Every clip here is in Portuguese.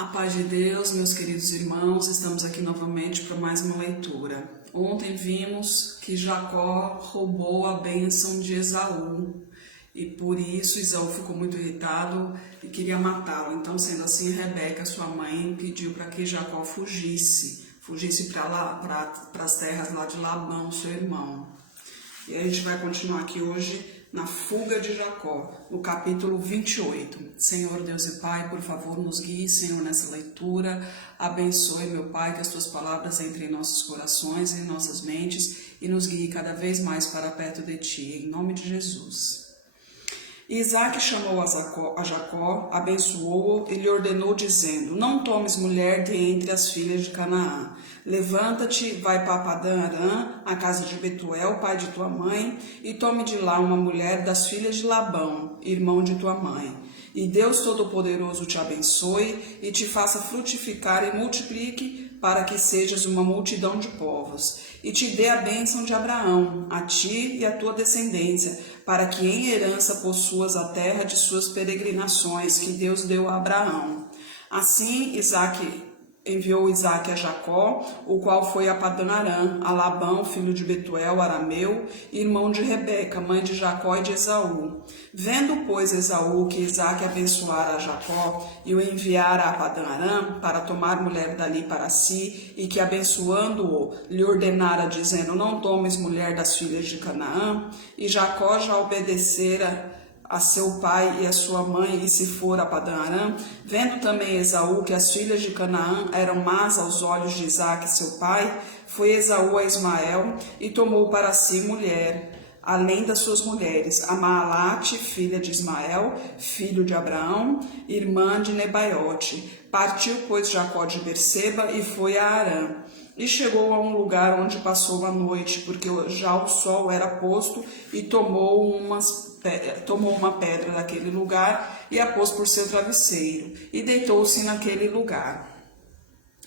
A paz de Deus, meus queridos irmãos, estamos aqui novamente para mais uma leitura. Ontem vimos que Jacó roubou a bênção de Esaú e por isso Esaú ficou muito irritado e queria matá-lo. Então, sendo assim, Rebeca, sua mãe, pediu para que Jacó fugisse para as terras lá de Labão, seu irmão. E a gente vai continuar aqui hoje na fuga de Jacó, no capítulo 28. Senhor Deus e Pai, por favor, nos guie, Senhor, nessa leitura. Abençoe, meu Pai, que as Tuas palavras entrem em nossos corações e em nossas mentes e nos guie cada vez mais para perto de Ti, em nome de Jesus. Isaac chamou a Jacó, abençoou-o e lhe ordenou, dizendo: Não tomes mulher de entre as filhas de Canaã. Levanta-te, vai para Padã-Arã, a casa de Betuel, pai de tua mãe, e tome de lá uma mulher das filhas de Labão, irmão de tua mãe. E Deus Todo-Poderoso te abençoe e te faça frutificar e multiplique, para que sejas uma multidão de povos. E te dê a bênção de Abraão, a ti e a tua descendência, para que em herança possuas a terra de suas peregrinações, que Deus deu a Abraão. Assim, enviou Isaac a Jacó, o qual foi a Padã-Arã, a Labão, filho de Betuel, arameu, irmão de Rebeca, mãe de Jacó e de Esaú. Vendo, pois, Esaú que Isaac abençoara a Jacó e o enviara a Padã-Arã para tomar mulher dali para si, e que abençoando-o lhe ordenara, dizendo: Não tomes mulher das filhas de Canaã, e Jacó já obedecera a seu pai e a sua mãe, e se for a Padã-Arã, vendo também Esaú que as filhas de Canaã eram más aos olhos de Isaque, seu pai, foi Esaú a Ismael e tomou para si mulher, além das suas mulheres, a Maalate, filha de Ismael, filho de Abraão, irmã de Nebaiote. Partiu, pois, Jacó de Berseba e foi a Arã. E chegou a um lugar onde passou a noite, porque já o sol era posto, e tomou uma pedra daquele lugar e a pôs por seu travesseiro, e deitou-se naquele lugar.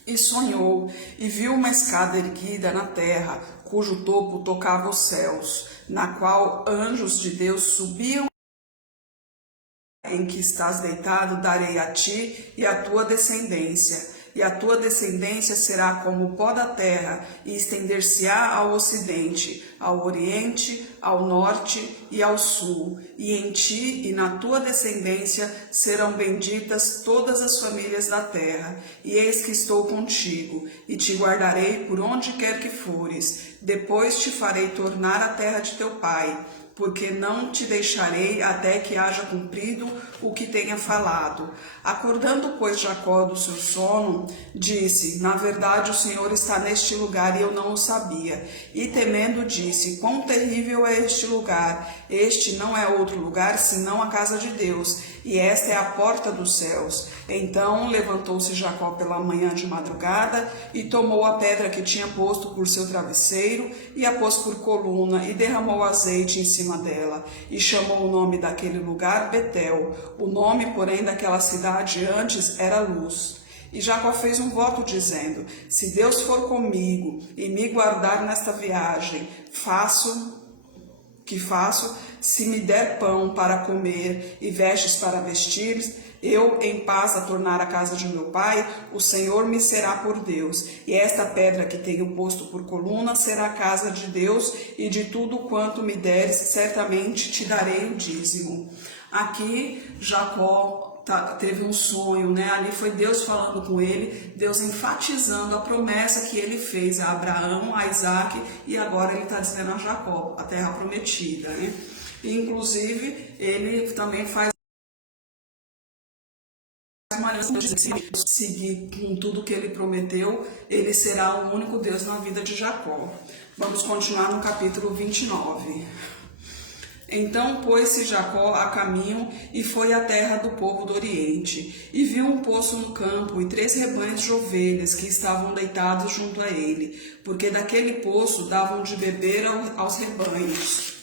E sonhou, e viu uma escada erguida na terra, cujo topo tocava os céus, na qual anjos de Deus subiam. Em que estás deitado, darei a ti e à tua descendência. E a tua descendência será como o pó da terra, e estender-se-á ao ocidente, ao oriente, ao norte e ao sul. E em ti e na tua descendência serão benditas todas as famílias da terra. E eis que estou contigo, e te guardarei por onde quer que fores. Depois te farei tornar à terra de teu pai, porque não te deixarei até que haja cumprido o que tenha falado. Acordando, pois, Jacó do seu sono, disse: Na verdade, o Senhor está neste lugar e eu não o sabia. E temendo, disse: Quão terrível é este lugar! Este não é outro lugar, senão a casa de Deus, e esta é a porta dos céus. Então levantou-se Jacó pela manhã de madrugada e tomou a pedra que tinha posto por seu travesseiro e a pôs por coluna e derramou azeite em cima dela e chamou o nome daquele lugar Betel. O nome, porém, daquela cidade antes era Luz. E Jacó fez um voto dizendo: Se Deus for comigo e me guardar nesta viagem, faço, se me der pão para comer e vestes para vestir, eu em paz a tornar a casa de meu pai, o Senhor me será por Deus. E esta pedra que tenho posto por coluna será a casa de Deus, e de tudo quanto me deres, certamente te darei o dízimo. Aqui Jacó teve um sonho, né? Ali foi Deus falando com ele, Deus enfatizando a promessa que ele fez a Abraão, a Isaac, e agora ele está dizendo a Jacó, a terra prometida, né? E, inclusive, ele também faz uma aliança de seguir com tudo que ele prometeu, ele será o único Deus na vida de Jacó. Vamos continuar no capítulo 29. Então pôs-se Jacó a caminho e foi à terra do povo do Oriente, e viu um poço no campo e 3 rebanhos de ovelhas que estavam deitados junto a ele, porque daquele poço davam de beber aos rebanhos.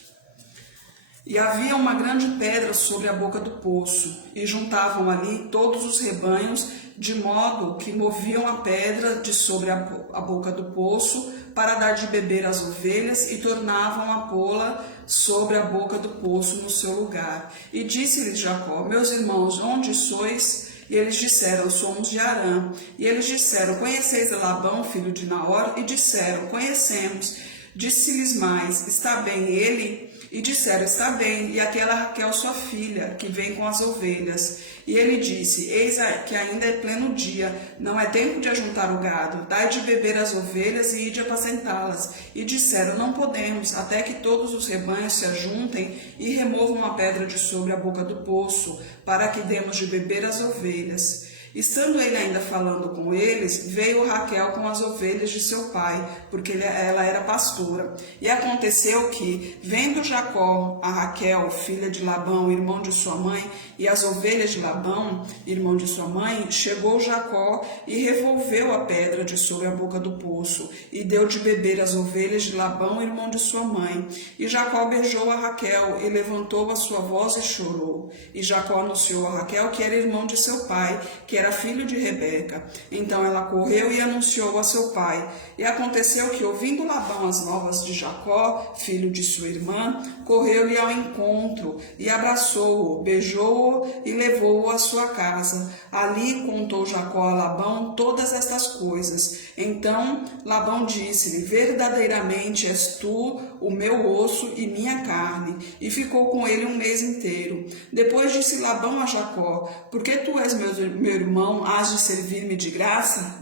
E havia uma grande pedra sobre a boca do poço, e juntavam ali todos os rebanhos, de modo que moviam a pedra de sobre a boca do poço para dar de beber às ovelhas, e tornavam a pô-la sobre a boca do poço no seu lugar. E disse-lhes Jacó: Meus irmãos, onde sois? E eles disseram: somos de Harã. E eles disseram: conheceis a Labão, filho de Naor? E disseram: conhecemos. Disse-lhes mais: está bem ele? E disseram: está bem. E aquela Raquel, sua filha, que vem com as ovelhas. E ele disse: eis que ainda é pleno dia, não é tempo de ajuntar o gado. Dai de beber as ovelhas e ide apacentá-las. E disseram: não podemos, até que todos os rebanhos se ajuntem e removam a pedra de sobre a boca do poço, para que demos de beber as ovelhas. Estando ele ainda falando com eles, veio Raquel com as ovelhas de seu pai, porque ela era pastora. E aconteceu que, vendo Jacó a Raquel, filha de Labão, irmão de sua mãe, e as ovelhas de Labão, irmão de sua mãe, chegou Jacó e revolveu a pedra de sobre a boca do poço, e deu de beber as ovelhas de Labão, irmão de sua mãe. E Jacó beijou a Raquel, e levantou a sua voz e chorou. E Jacó anunciou a Raquel que era irmão de seu pai, que era filho de Rebeca. Então ela correu e anunciou a seu pai. E aconteceu que, ouvindo Labão as novas de Jacó, filho de sua irmã, correu-lhe ao encontro e abraçou-o, beijou-o e levou-o à sua casa. Ali contou Jacó a Labão todas estas coisas. Então Labão disse-lhe: verdadeiramente és tu o meu osso e minha carne. E ficou com ele um mês inteiro. Depois disse Labão a Jacó: porque tu és meu irmão, hás de servir-me de graça?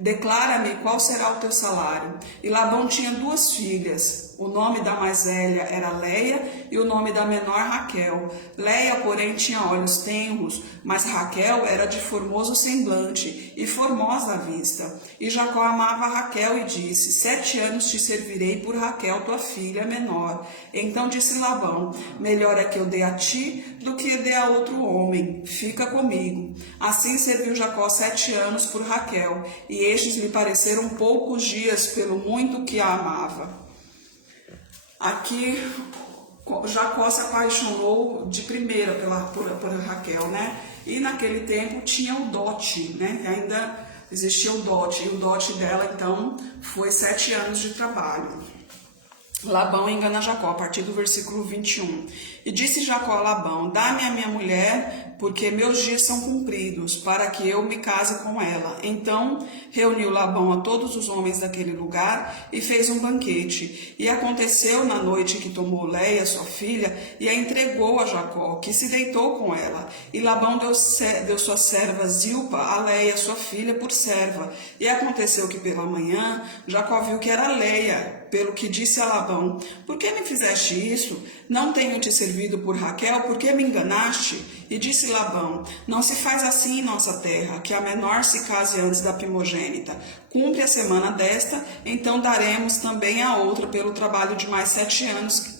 Declara-me qual será o teu salário. E Labão tinha 2 filhas. O nome da mais velha era Leia e o nome da menor Raquel. Leia, porém, tinha olhos tenros, mas Raquel era de formoso semblante e formosa à vista. E Jacó amava Raquel e disse: 7 anos te servirei por Raquel, tua filha menor. Então disse Labão: melhor é que eu dê a ti do que dê a outro homem. Fica comigo. Assim serviu Jacó 7 anos por Raquel, e estes lhe pareceram poucos dias pelo muito que a amava. Aqui Jacó se apaixonou de primeira por Raquel, né? E naquele tempo tinha o dote, né? Ainda existia o dote, e o dote dela então foi 7 anos de trabalho. Labão engana Jacó, a partir do versículo 21. E disse Jacó a Labão: dá-me a minha mulher, porque meus dias são cumpridos, para que eu me case com ela. Então reuniu Labão a todos os homens daquele lugar e fez um banquete. E aconteceu na noite que tomou Leia, sua filha, e a entregou a Jacó, que se deitou com ela. E Labão deu sua serva Zilpa a Leia, sua filha, por serva. E aconteceu que pela manhã Jacó viu que era Leia, pelo que disse a Labão: por que me fizeste isso? Não tenho te servido por Raquel, por que me enganaste? E disse Labão: não se faz assim em nossa terra, que a menor se case antes da primogênita. Cumpre a semana desta, então daremos também a outra pelo trabalho de mais 7 anos.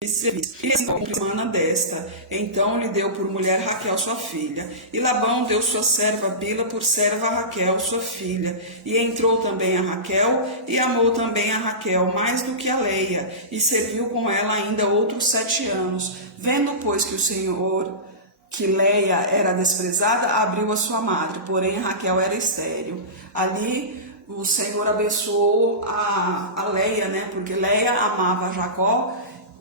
E semana desta, então lhe deu por mulher Raquel, sua filha. E Labão deu sua serva Bila por serva a Raquel, sua filha. E entrou também a Raquel, e amou também a Raquel mais do que a Leia, e serviu com ela ainda outros 7 anos. Vendo, pois, que o Senhor, que Leia era desprezada, abriu a sua madre, porém Raquel era estéril. Ali o Senhor abençoou a Leia, né? Porque Leia amava Jacó,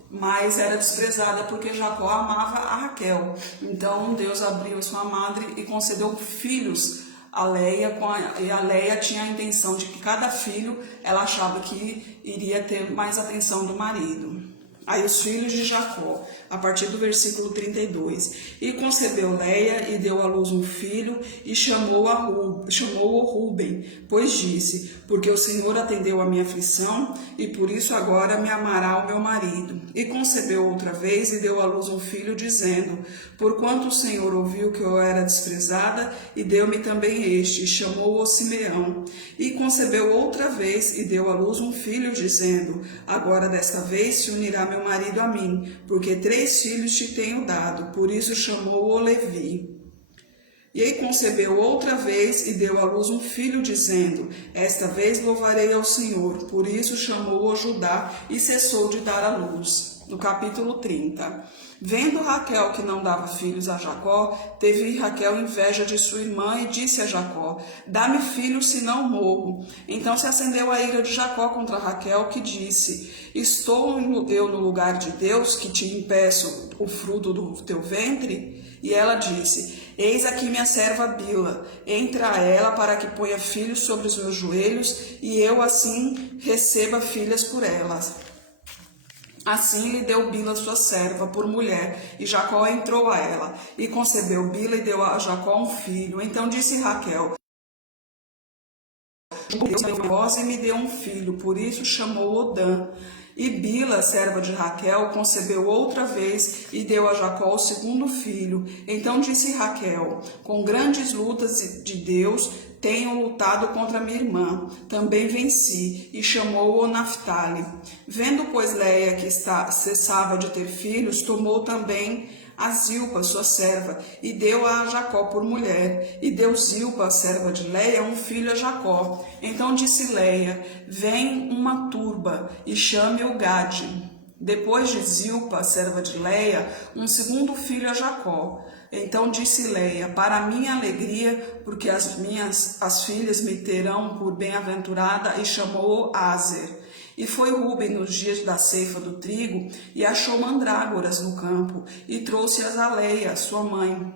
mas era desprezada porque Jacó amava a Raquel. Então Deus abriu sua madre e concedeu filhos a Leia, e a Leia tinha a intenção de que cada filho ela achava que iria ter mais atenção do marido. Aí os filhos de Jacó, a partir do versículo 32. E concebeu Leia e deu à luz um filho e chamou-o Ruben, pois disse: porque o Senhor atendeu a minha aflição e por isso agora me amará o meu marido. E concebeu outra vez e deu à luz um filho, dizendo: porquanto o Senhor ouviu que eu era desprezada, e deu-me também este, e chamou-o Simeão. E concebeu outra vez e deu à luz um filho, dizendo: agora desta vez se unirá meu marido a mim, porque 3 filhos te tenho dado, por isso chamou-o Levi. E aí concebeu outra vez e deu à luz um filho, dizendo: esta vez louvarei ao Senhor, por isso chamou-o Judá, e cessou de dar à luz. No capítulo 30. Vendo Raquel que não dava filhos a Jacó, teve Raquel inveja de sua irmã e disse a Jacó: dá-me filhos, senão morro. Então se acendeu a ira de Jacó contra Raquel, que disse: estou eu no lugar de Deus, que te impeço o fruto do teu ventre? E ela disse: eis aqui minha serva Bila, entra ela para que ponha filhos sobre os meus joelhos, e eu assim receba filhas por elas. Assim lhe deu Bila sua serva por mulher, e Jacó entrou a ela, e concebeu Bila e deu a Jacó um filho. Então disse Raquel: Deus me deu voz e me deu um filho, por isso chamou Odã. E Bila, serva de Raquel, concebeu outra vez e deu a Jacó o segundo filho. Então disse Raquel: com grandes lutas de Deus tenho lutado contra minha irmã, também venci, e chamou-o Naphtali. Vendo, pois, Leia que cessava de ter filhos, tomou também a Zilpa, sua serva, e deu-a a Jacó por mulher. E deu Zilpa, a serva de Leia, um filho a Jacó. Então disse Leia: vem uma turba, e chame-o Gade. Depois de Zilpa, a serva de Leia, um segundo filho a Jacó. Então disse Leia: para minha alegria, porque as filhas me terão por bem-aventurada, e chamou-o Aser. E foi Ruben nos dias da ceifa do trigo, e achou mandrágoras no campo, e trouxe-as a Leia, sua mãe.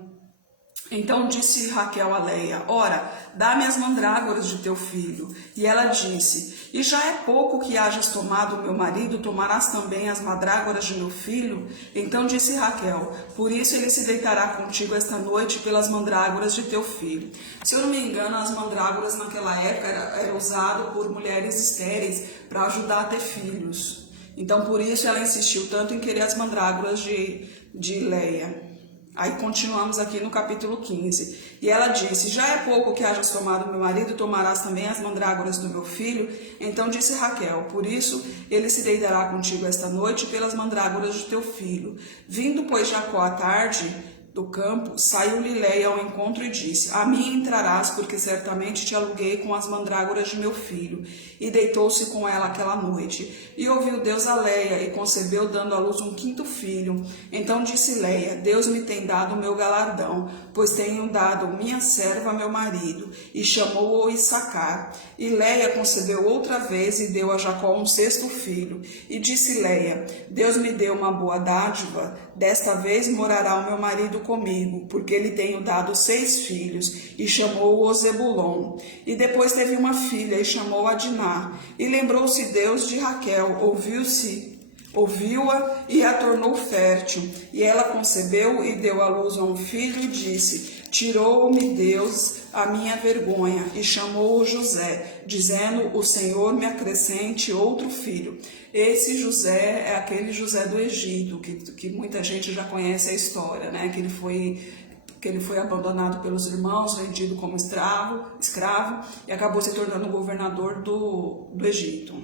Então disse Raquel a Leia: ora, dá-me as mandrágoras de teu filho. E ela disse: e já é pouco que hajas tomado o meu marido, tomarás também as mandrágoras de meu filho? Então disse Raquel: por isso ele se deitará contigo esta noite pelas mandrágoras de teu filho. Se eu não me engano, as mandrágoras naquela época era usado por mulheres estéreis para ajudar a ter filhos. Então por isso ela insistiu tanto em querer as mandrágoras de Leia. Aí continuamos aqui no capítulo 15. E ela disse: já é pouco que hajas tomado meu marido, tomarás também as mandrágoras do meu filho? Então disse Raquel: por isso ele se deitará contigo esta noite pelas mandrágoras de teu filho. Vindo, pois, Jacó à tarde do campo, saiu-lhe Leia ao encontro e disse: a mim entrarás, porque certamente te aluguei com as mandrágoras de meu filho. E deitou-se com ela aquela noite. E ouviu Deus a Leia, e concebeu, dando à luz um quinto filho. Então disse Leia: Deus me tem dado o meu galardão, pois tenho dado minha serva a meu marido. E chamou-o Issacar. E Leia concebeu outra vez, e deu a Jacó um sexto filho. E disse Leia: Deus me deu uma boa dádiva, desta vez morará o meu marido comigo, porque lhe tenho dado 6 filhos. E chamou-o Zebulon. E depois teve uma filha, e chamou-a Diná. E lembrou-se Deus de Raquel, ouviu-a e a tornou fértil. E ela concebeu e deu à luz a um filho, e disse: tirou-me Deus a minha vergonha, e chamou-o José, dizendo: o Senhor me acrescente outro filho. Esse José é aquele José do Egito, que muita gente já conhece a história, né? Que ele foi abandonado pelos irmãos, vendido como escravo, e acabou se tornando governador do Egito.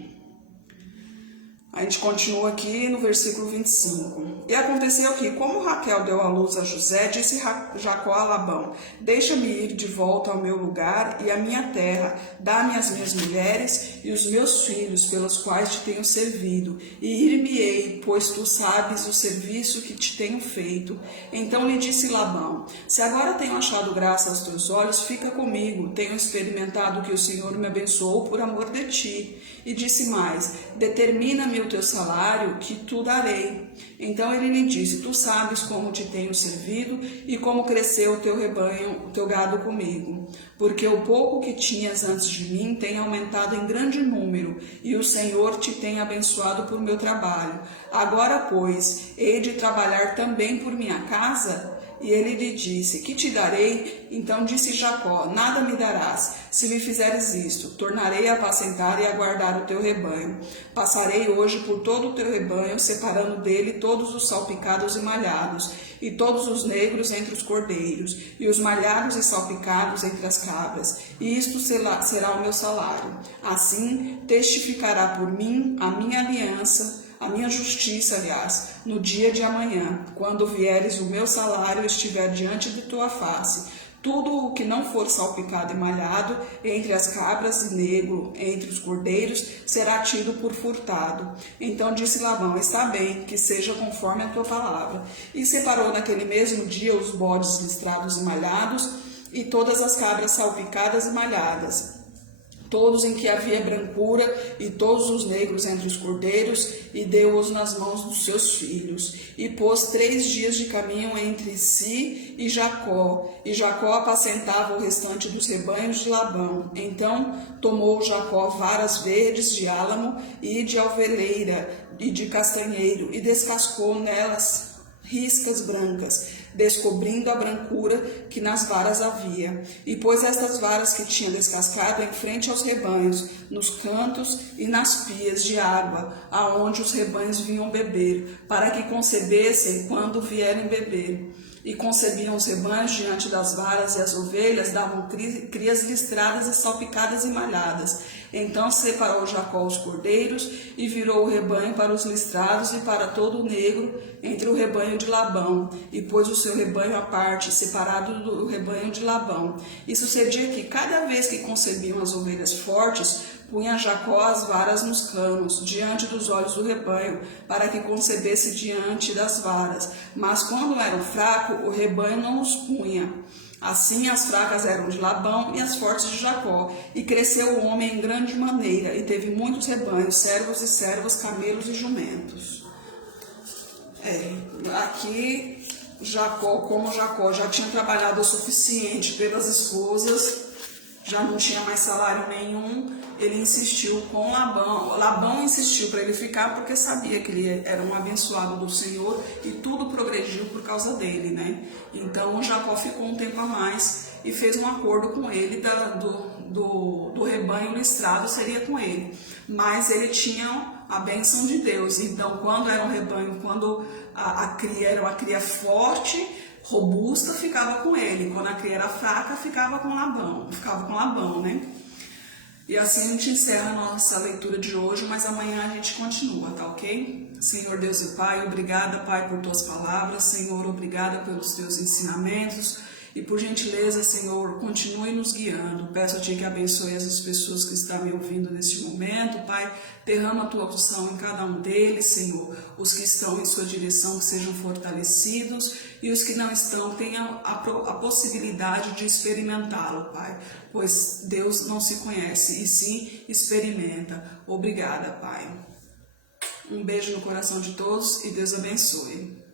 A gente continua aqui no versículo 25. E aconteceu que, como Raquel deu à luz a José, disse Jacó a Labão: deixa-me ir de volta ao meu lugar e à minha terra, dá-me as minhas mulheres e os meus filhos, pelos quais te tenho servido, e ir-me-ei, pois tu sabes o serviço que te tenho feito. Então lhe disse Labão: se agora tenho achado graça aos teus olhos, fica comigo, tenho experimentado que o Senhor me abençoou por amor de ti. E disse mais: determina-me o teu salário, que tu darei. Então ele lhe disse: tu sabes como te tenho servido e como cresceu o teu rebanho, o teu gado comigo. Porque o pouco que tinhas antes de mim tem aumentado em grande número, e o Senhor te tem abençoado por meu trabalho. Agora, pois, hei de trabalhar também por minha casa? E ele lhe disse: que te darei? Então disse Jacó: nada me darás, se me fizeres isto. Tornarei a apacentar e a guardar o teu rebanho. Passarei hoje por todo o teu rebanho, separando dele todos os salpicados e malhados, e todos os negros entre os cordeiros, e os malhados e salpicados entre as cabras. E isto será o meu salário. Assim testificará por mim a minha aliança, a minha justiça, aliás, no dia de amanhã, quando vieres o meu salário estiver diante de tua face. Tudo o que não for salpicado e malhado entre as cabras e negro entre os cordeiros será tido por furtado. Então disse Labão: está bem, que seja conforme a tua palavra. E separou naquele mesmo dia os bodes listrados e malhados e todas as cabras salpicadas e malhadas. todos em que havia brancura, e todos os negros entre os cordeiros, e deu-os nas mãos dos seus filhos. E pôs 3 dias de caminho entre si e Jacó apacentava o restante dos rebanhos de Labão. Então tomou Jacó varas verdes de álamo e de alveleira e de castanheiro, e descascou nelas riscas brancas, descobrindo a brancura que nas varas havia. E pôs estas varas que tinha descascado em frente aos rebanhos, nos cantos e nas pias de água, aonde os rebanhos vinham beber, para que concebessem quando vierem beber. E concebiam os rebanhos diante das varas, e as ovelhas davam crias listradas e salpicadas e malhadas. Então separou Jacó os cordeiros, e virou o rebanho para os listrados e para todo o negro entre o rebanho de Labão, e pôs o seu rebanho à parte, separado do rebanho de Labão. E sucedia que cada vez que concebiam as ovelhas fortes, punha Jacó as varas nos canos, diante dos olhos do rebanho, para que concebesse diante das varas. Mas quando eram fracos, o rebanho não os punha. Assim as fracas eram de Labão e as fortes de Jacó. E cresceu o homem em grande maneira, e teve muitos rebanhos, servos e servas, camelos e jumentos. Aqui como Jacó já tinha trabalhado o suficiente pelas esposas, já não tinha mais salário nenhum, ele insistiu com Labão. Labão insistiu para ele ficar porque sabia que ele era um abençoado do Senhor e tudo progrediu por causa dele, né? Então Jacó ficou um tempo a mais e fez um acordo com ele do rebanho listrado seria com ele. Mas ele tinha a bênção de Deus. Então quando era um rebanho, quando a cria era uma cria forte, robusta, ficava com ele. Quando a cria era fraca, ficava com Labão, né? E assim a gente encerra a nossa leitura de hoje, mas amanhã a gente continua, tá ok? Senhor Deus e Pai, obrigada, Pai, por tuas palavras. Senhor, obrigada pelos teus ensinamentos. E por gentileza, Senhor, continue nos guiando. Peço a Ti que abençoe as pessoas que estão me ouvindo neste momento, Pai. Derrama a Tua unção em cada um deles, Senhor. Os que estão em Sua direção que sejam fortalecidos e os que não estão tenham a possibilidade de experimentá-lo, Pai. Pois Deus não se conhece e sim experimenta. Obrigada, Pai. Um beijo no coração de todos e Deus abençoe.